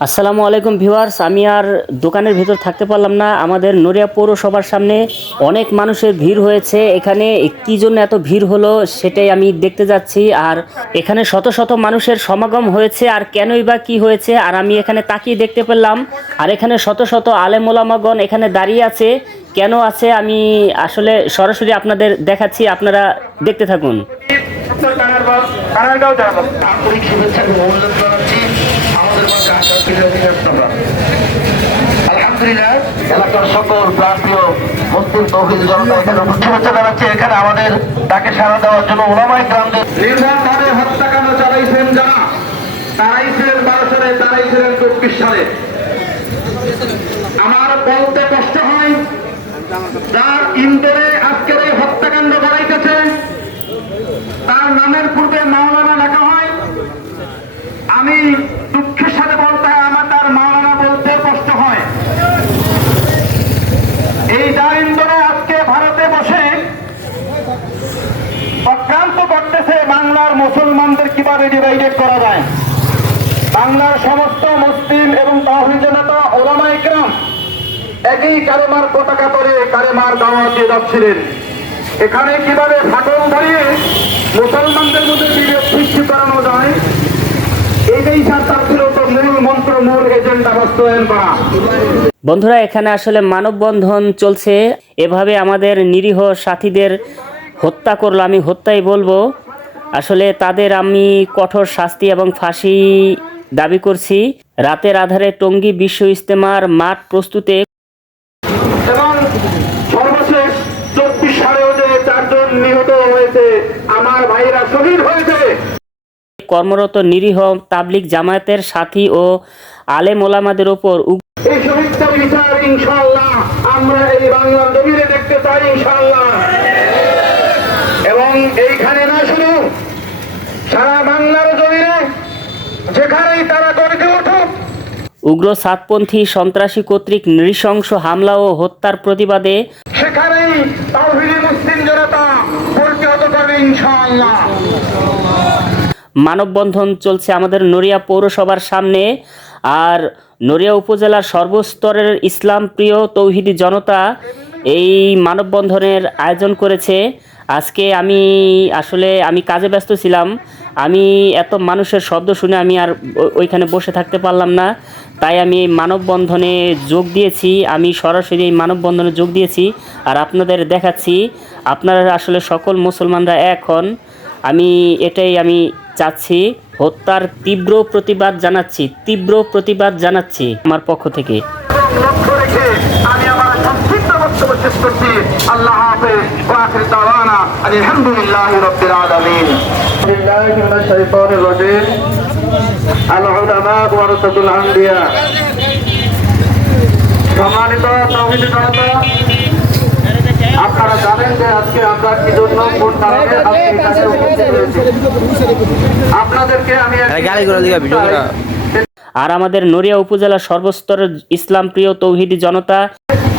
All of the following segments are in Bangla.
আসসালামু আলাইকুম ভিউয়ার্স আমি আর দোকানের ভিতর থাকতে পারলাম না। আমাদের নড়িয়া পৌরসভার সামনে অনেক মানুষের ভিড় হয়েছে। এখানে কী জন্য এত ভিড় হলো সেটাই আমি দেখতে যাচ্ছি। আর এখানে শত শত মানুষের সমাগম হয়েছে। আর কেনই বা কি হয়েছে আর আমি এখানে তাকিয়ে দেখতে পেলাম। আর এখানে শত শত আলেমোলামাগণ এখানে দাঁড়িয়ে আছে। কেন আছে আমি আসলে সরাসরি আপনাদের দেখাচ্ছি। আপনারা দেখতে থাকুন। আলহামদুলিল্লাহ। এলাকার সকল প্রান্তীয় মুসলিম তৌহিদ জনতা এখানে আমাদের তাকে সাড়া দেওয়ার জন্য ওলামাই গ্রামদের নির্মমভাবে হত্যাকাণ্ড চালাইছেন যারা তারাই ছিলেন বারো সালে তারাই ছিলেন চব্বিশ সালে। আমার বলতে কষ্ট হয় যার ইন্দোরে আজকের এই হত্যাকাণ্ড করাইতেছে তার নামের পূর্বে মাওলানা লেখা হয় আমি দুঃখের সাথে বলতে হয় আমার তার মাওলানা বলতে কষ্ট হয় এই যার ইন্দোরে আজকে ভারতে বসে অক্রান্ত করতেছে বাংলার মুসলমানদের কীভাবে ডিভাইডেড করা যায়। বাংলার সমস্ত মুসলিম এবং তাহিদ জনতা, ওলামা ইকরাম একই কালেমার পতাকা পরে কালেমার দাওয়াত দিয়ে যাচ্ছিলেন। এখানে কীভাবে ফাটল ধরিয়ে মুসলমানদের মধ্যে বিভেদ সৃষ্টি করানো যায় এইটাই সার ছিল তো মূল মন্ত্র, মূল এজেন্ডা বাস্তবায়ন করা। বন্ধুরা, এখানে আসলে মানববন্ধন চলছে। এভাবে আমাদের নিরীহ সাথীদের হত্যা করল আমি হত্যাই বলব। আসলে তাদের আমি কঠোর শাস্তি এবং ফাঁসি দাবি করছি। রাতের আধারে টঙ্গী বিশ্ব ইজতেমার মাঠ প্রস্তুতে এবং সর্বশেষ চব্বিশ সালেও চারজন নিহত হয়েছে আমার ভাইরা শহীদ হয়েছে। কর্মরত নিরীহ তাবলিক জামায়াতের সাথী ও আলেম ওলামাদের ওপর এই শহীদদের বিচার ইনশাআল্লাহ আমরা এই বাংলার জমিনে দেখতে চাই ইনশাআল্লাহ। এবং এইখানে না শুধু সারা বাংলার জমিনে যেখানেই তারা গর্জে উঠুক। উগ্র সাতপন্থী সন্ত্রাসী কর্তৃক নৃশংস হামলা ও হত্যার প্রতিবাদে সেখানেই তাওহিদি মুসলিম জনতা প্রতিহত করবে ইনশাআল্লাহ। মানববন্ধন চলছে আমাদের নড়িয়া পৌরসভার সামনে আর নড়িয়া উপজেলার সর্বস্তরের ইসলাম প্রিয় তৌহিদি জনতা এই মানববন্ধনের আয়োজন করেছে। আজকে আমি আসলে আমি কাজে ব্যস্ত ছিলাম। আমি এত মানুষের শব্দ শুনে আমি আর ওইখানে বসে থাকতে পারলাম না। তাই আমি এই মানববন্ধনে যোগ দিয়েছি। আমি সরাসরি এই মানববন্ধনে যোগ দিয়েছি আর আপনাদের দেখাচ্ছি। আপনারা আসলে সকল মুসলমানরা এখন আমি এটাই আমি চাচ্ছি। হত্যার তীব্র প্রতিবাদ জানাচ্ছি। তীব্র প্রতিবাদ জানাচ্ছি আমার পক্ষ থেকে। আমি আমার বক্তব্য শেষ করছি আল্লাহ হাফেজ ওয়াখির দাওয়ানা আলহামদুলিল্লাহ রাব্বিল আলামিন। বিল্লাহি মিনাশ শাইতানির রাজিম। আল উলামা ওয়ারাসাতুল আম্বিয়া সম্মানিত তাওহীদ জনতা আপনারা জানেন যে আজকে আমরা কি জন্য কোন কারণে আজকে এখানে উপস্থিত হয়েছি। আপনাদেরকে আমি গাড়ি করে দিকে ভিডিও আর আমাদের নড়িয়া উপজেলার সর্বস্তরের ইসলাম প্রিয় তৌহিদি জনতা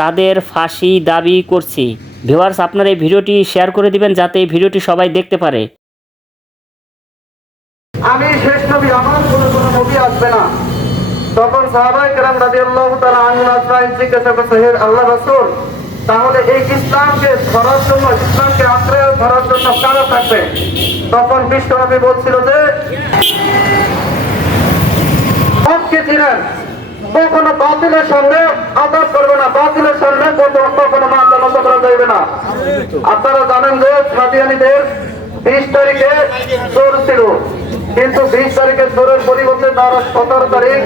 তাদের ফাঁসি দাবি করছি। ভিউয়ার্স, আপনার এই ভিডিওটি শেয়ার করে দিবেন যাতে এই ভিডিওটি সবাই দেখতে পারে। আমি শেষ নবী, আমার কোনো কোনো নবী আসবে না। তখন সাহাবাই কেরাম রাজি আল্লাহ তারা আনহু আজমাইন জিজ্ঞাসা করছে আল্লাহ রসুল, তাহলে এই ইসলামকে ধরার জন্য, ইসলামকে আশ্রয় ধরার জন্য কারা থাকবে? তখন বিশ্বনবী বলছিল যে হককে চিনেন কখনো বাতিলের সামনে আঘাত করবে না। বাতিলের সামনে কখনো মাথা নত করা যাবে না। আপনারা জানেন যে সাদিয়ানিদের বিশ তারিখে চোর ছিল। কিন্তু বিশ তারিখে চোরের পরিবর্তে তারা সতেরো তারিখ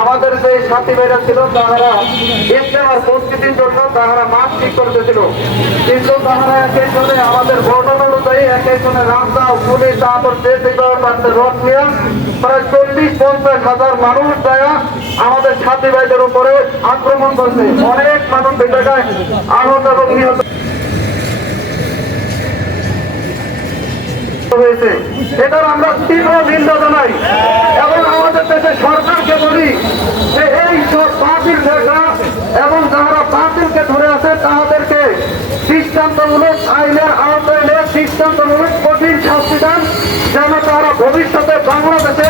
আমাদের যে সাথী ভাইরা ছিল, তাহারা ইস্তেমার প্রস্তুতির জন্য তাহারা মাছ ঠিক করতেছিল। কিন্তু তাহারা এক একজনে আমাদের বর্ণনা অনুযায়ী এক একজনে রাস্তা, পুলিশ, তারপর যে রথ নিয়ে প্রায় চল্লিশ, পঞ্চাশ হাজার মানুষ দেয়া আমাদের সাথী ভাইদের উপরে আক্রমণ করছে। অনেক মানুষ জায়গায় আহত এবং নিহত এটার আমরা তীব্র নিন্দা জানাই এবং আমাদের দেশের সরকারকে বলি যে এই সব বাতিল দেখা এবং যারা বাতিলকে ধরে আছে তাদেরকে দৃষ্টান্তমূলক আইনের আওতায় দৃষ্টান্তমূলক ভবিষ্যতে বাংলাদেশে